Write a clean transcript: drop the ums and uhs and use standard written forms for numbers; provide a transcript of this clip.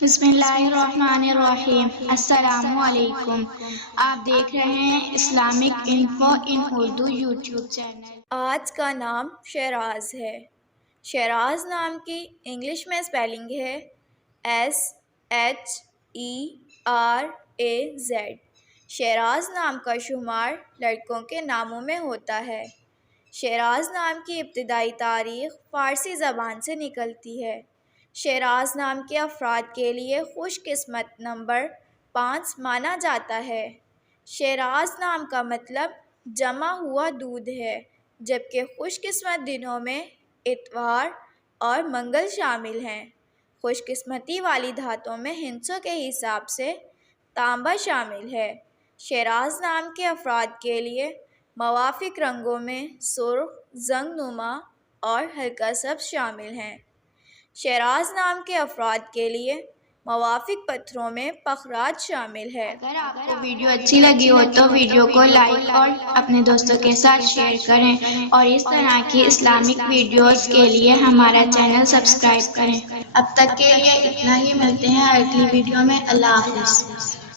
بسم اللہ الرحمن الرحیم۔ السلام علیکم۔ آپ دیکھ رہے ہیں اسلامک انفو ان اردو یوٹیوب چینل۔ آج کا نام شیراز ہے۔ شیراز نام کی انگلش میں اسپیلنگ ہے SHERAZ۔ شیراز نام کا شمار لڑکوں کے ناموں میں ہوتا ہے۔ شیراز نام کی ابتدائی تاریخ فارسی زبان سے نکلتی ہے۔ شیراز نام کے افراد کے لیے خوش قسمت نمبر 5 مانا جاتا ہے۔ شیراز نام کا مطلب جمع ہوا دودھ ہے، جبکہ خوش قسمت دنوں میں اتوار اور منگل شامل ہیں۔ خوش قسمتی والی دھاتوں میں ہندسوں کے حساب سے تانبا شامل ہے۔ شیراز نام کے افراد کے لیے موافق رنگوں میں سرخ، زنگ نما اور ہلکا سبز شامل ہیں۔ شیراز نام کے افراد کے لیے موافق پتھروں میں پخراج شامل ہے۔ اگر آپ کو ویڈیو اچھی لگی ہو تو ویڈیو کو لائک اور اپنے دوستوں کے ساتھ شیئر کریں، اور اس طرح کی اسلامک ویڈیوز کے لیے ہمارا چینل سبسکرائب کریں۔ اب تک کے لیے اتنا ہی، ملتے ہیں اگلی ویڈیو میں۔ اللہ حافظ۔